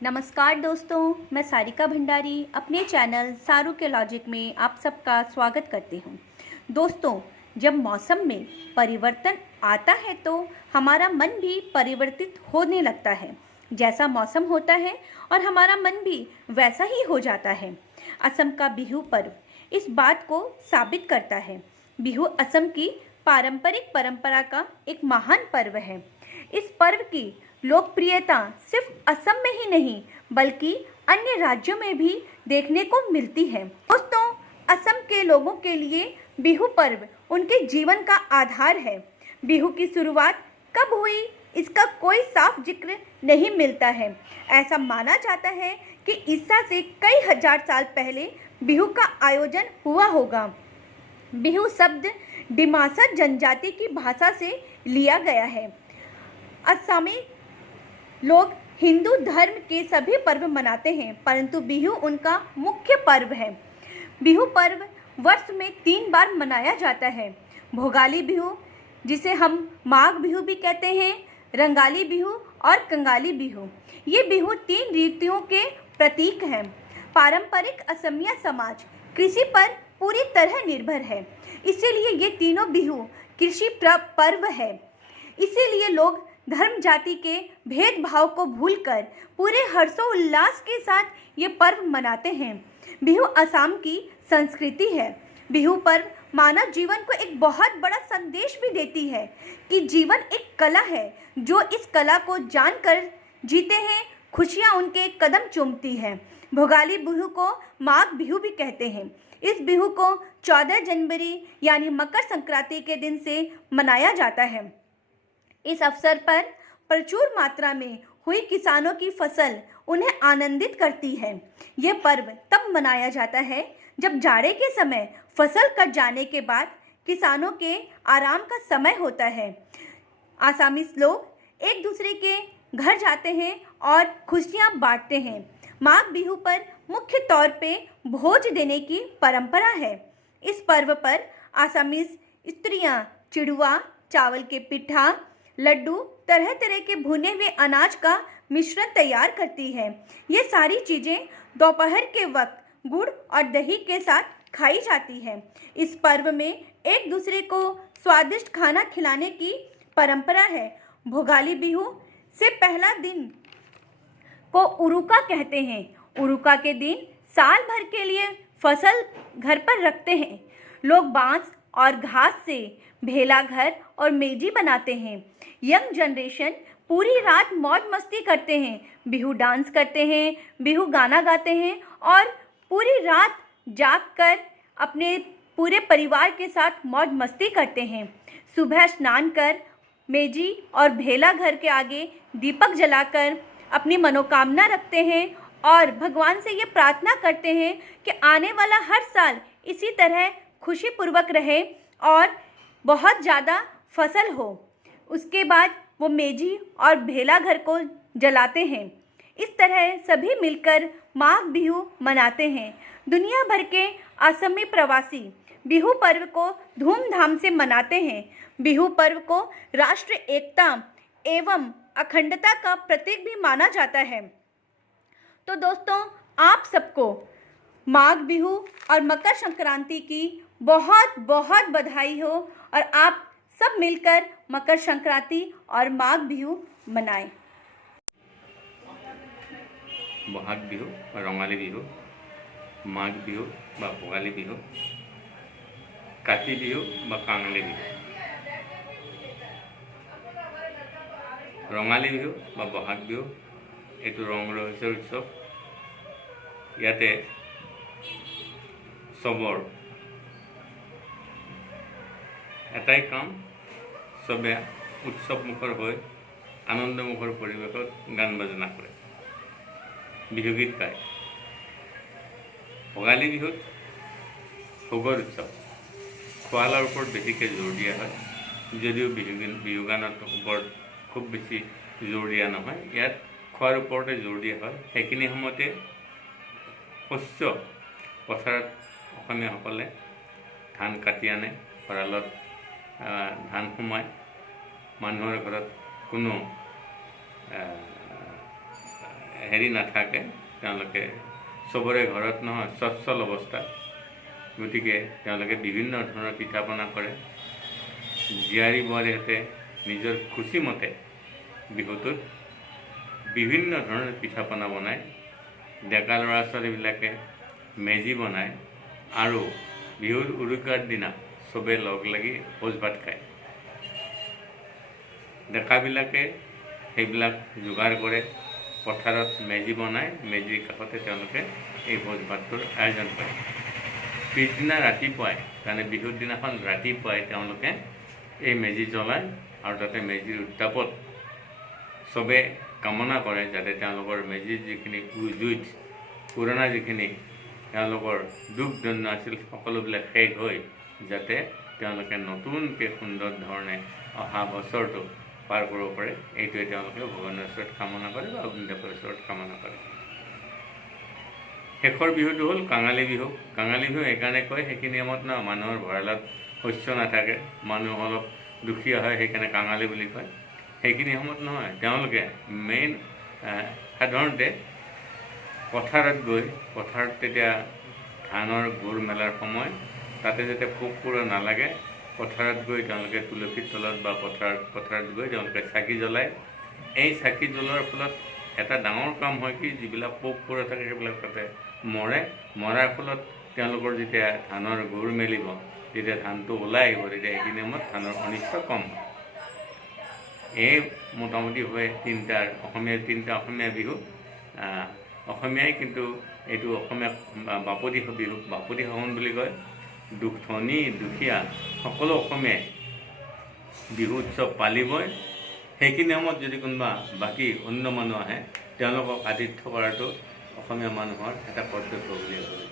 नमस्कार दोस्तों, मैं सारिका भंडारी अपने चैनल सारू के लॉजिक में आप सबका स्वागत करती हूँ। दोस्तों, जब मौसम में परिवर्तन आता है तो हमारा मन भी परिवर्तित होने लगता है। जैसा मौसम होता है और हमारा मन भी वैसा ही हो जाता है। असम का बिहू पर्व इस बात को साबित करता है। बिहू असम की पारंपरिक परंपरा का एक महान पर्व है। इस पर्व की लोकप्रियता सिर्फ असम में ही नहीं बल्कि अन्य राज्यों में भी देखने को मिलती है। दोस्तों, असम के लोगों के लिए बिहू पर्व उनके जीवन का आधार है। बिहू की शुरुआत कब हुई इसका कोई साफ जिक्र नहीं मिलता है। ऐसा माना जाता है कि ईसा से कई हजार साल पहले बिहू का आयोजन हुआ होगा। बिहू शब्द डिमासा जनजाति की भाषा से लिया गया है। असमी लोग हिंदू धर्म के सभी पर्व मनाते हैं, परंतु बिहू उनका मुख्य पर्व है। बिहू पर्व वर्ष में 3 बार मनाया जाता है। भोगाली बिहू, जिसे हम माघ बिहू भी कहते हैं, रंगाली बिहू और कंगाली बिहू। ये बिहू 3 ऋतुओं के प्रतीक हैं। पारंपरिक असमिया समाज कृषि पर पूरी तरह निर्भर है, इसीलिए ये तीनों बिहू कृषि पर्व है। इसीलिए लोग धर्म जाति के भेदभाव को भूलकर पूरे हर्षोल्लास के साथ ये पर्व मनाते हैं। बिहू असम की संस्कृति है। बिहू पर्व मानव जीवन को एक बहुत बड़ा संदेश भी देती है कि जीवन एक कला है। जो इस कला को जानकर जीते हैं, खुशियाँ उनके कदम चूमती हैं। भोगाली बिहू को माघ बिहू भी कहते हैं। इस बिहू को 14 जनवरी यानी मकर संक्रांति के दिन से मनाया जाता है। इस अवसर पर प्रचुर मात्रा में हुई किसानों की फसल उन्हें आनंदित करती है। यह पर्व तब मनाया जाता है जब जाड़े के समय फसल कट जाने के बाद किसानों के आराम का समय होता है। आसामी लोग एक दूसरे के घर जाते हैं और खुशियां बांटते हैं। माघ बिहू पर मुख्य तौर पे भोज देने की परंपरा है। इस पर्व पर आसामी स्त्रियां चिड़ुआ, चावल के पिठा, लड्डू, तरह तरह के भुने हुए अनाज का मिश्रण तैयार करती है। ये सारी चीज़ें दोपहर के वक्त गुड़ और दही के साथ खाई जाती है। इस पर्व में एक दूसरे को स्वादिष्ट खाना खिलाने की परंपरा है। भोगाली बिहू से पहला दिन को उरुका कहते हैं। उरुका के दिन साल भर के लिए फसल घर पर रखते हैं। लोग बांस और घास से भेला घर और मेजी बनाते हैं। यंग जनरेशन पूरी रात मौज मस्ती करते हैं, बिहू डांस करते हैं, बिहू गाना गाते हैं और पूरी रात जागकर अपने पूरे परिवार के साथ मौज मस्ती करते हैं। सुबह स्नान कर मेजी और भेला घर के आगे दीपक जलाकर अपनी मनोकामना रखते हैं और भगवान से ये प्रार्थना करते हैं कि आने वाला हर साल इसी तरह खुशीपूर्वक रहे और बहुत ज़्यादा फसल हो। उसके बाद वो मेजी और भेला घर को जलाते हैं। इस तरह सभी मिलकर माघ बिहू मनाते हैं। दुनिया भर के असमी प्रवासी बिहू पर्व को धूमधाम से मनाते हैं। बिहू पर्व को राष्ट्र एकता एवं अखंडता का प्रतीक भी माना जाता है। तो दोस्तों, आप सबको माघ बिहू और मकर संक्रांति की बहुत बहुत बधाई हो और आप सब मिलकर मकर संक्रांति और माघ बिहू मनाएं। बहाग बिहू বা रंगाली बिहू, माघ बिहू বা भोगाली बिहू, काति बिहू বা कांगाली बिहू। रंगाली बिहू বা बहाग बिहू एटु रंग रहस्यर उत्सव। इते सबर एटाई काम, सबे उत्सव मुखर हो आनंदमुखर परिवेश गान बाजना करे, बिहुगीत गाय। भोगाली बिहुत भोगर उत्सव, खुवालार ऊपर बेसिके जोर दिया है। यदिও बिहु गानत ऊपर खूब बेसि जोर दिया নহয়, इतना खुवार ऊपरते जोर दिया है। সেইখিনি সময়তে শস্য পথাৰত অসমীয়াসকলে ধান কাটি আনে, ভঁৰালত ধান সোমায়, মানুহৰ ঘৰত কোনো হেৰি নাথাকে, তেওঁলোকে চবৰে ঘৰত নহয় সচ্ছল অৱস্থা, গতিকে তেওঁলোকে বিভিন্ন ধৰণৰ পিঠা পনা কৰে। জীয়াৰী বোৱাৰীহঁতে নিজৰ খুচিমতে বিহুটোত বিভিন্ন ধৰণৰ পিঠা পনা বনায়। ডেকা ল'ৰা ছোৱালীবিলাকে মেজি বনায় আৰু বিহুৰ উৰুকাৰ দিনা চবে লগ লাগি ভোজ ভাত খায়। ডেকাবিলাকে সেইবিলাক যোগাৰ কৰে, পথাৰত মেজি বনায়, মেজিৰ কাষতে তেওঁলোকে এই ভোজ ভাতটোৰ আয়োজন কৰে। পিছদিনা ৰাতিপুৱাই, মানে বিহুৰ দিনাখন ৰাতিপুৱাই তেওঁলোকে এই মেজি জ্বলায় আৰু তাতে মেজিৰ উত্তাপত চবে কামনা কৰে যাতে তেওঁলোকৰ মেজিৰ যিখিনি জুইত পুৰণা যিখিনি তেওঁলোকৰ দুখ দণ্ড আছিল সকলোবিলাক শেষ হৈ যাতে তেওঁলোকে নতুনকৈ সুন্দৰ ধৰণে অহা বছৰটো পাৰ কৰিব পাৰে, এইটোৱে তেওঁলোকে ভগৱানৰ ওচৰত কামনা কৰে বা অগ্নিদেৱৰ ওচৰত কামনা কৰে। শেষৰ বিহুটো হ'ল কাঙালী বিহু। কাঙালী বিহু এইকাৰণে কয়, সেইখিনি নিয়মত ন মানুহৰ ভঁৰালত শস্য নাথাকে, মানুহ অলপ দুখীয়া হয়, সেইকাৰণে কাঙালী বুলি কয়। সেইখিনি সময়ত নহয়, তেওঁলোকে মেইন সাধাৰণতে পথাৰত গৈ, পথাৰত তেতিয়া ধানৰ গুৰ মেলাৰ সময়, তাতে যাতে পোক পৰুৱা নালাগে, পথাৰত গৈ তেওঁলোকে তুলসীৰ তলত বা পথাৰত গৈ তেওঁলোকে চাকি জ্বলায়। এই চাকি জ্বলোৱাৰ ফলত এটা ডাঙৰ কাম হয় কি, যিবিলাক পোক পৰুৱা থাকে সেইবিলাক তাতে মৰে, মৰাৰ ফলত তেওঁলোকৰ যেতিয়া ধানৰ গুৰ মেলিব, যেতিয়া ধানটো ওলাই আহিব, তেতিয়া এইখিনি সময়ত ধানৰ অনিষ্ট কম হয়। এই মোটামুটি হয় তিনিটা অসমীয়া বিহু। অসমীয়াই কিন্তু এইটো অসমীয়া বাপতি বিহু বাপতি সাহোন বুলি কয়। ধনী দুখীয়া সকলো অসমীয়াই বিহু উৎসৱ পালিবই। সেইখিনি সময়ত যদি কোনোবা বাকী অন্য মানুহ আহে, তেওঁলোকক আতিথ্য কৰাটো অসমীয়া মানুহৰ এটা কৰ্তব্য বুলি ভাবোঁ।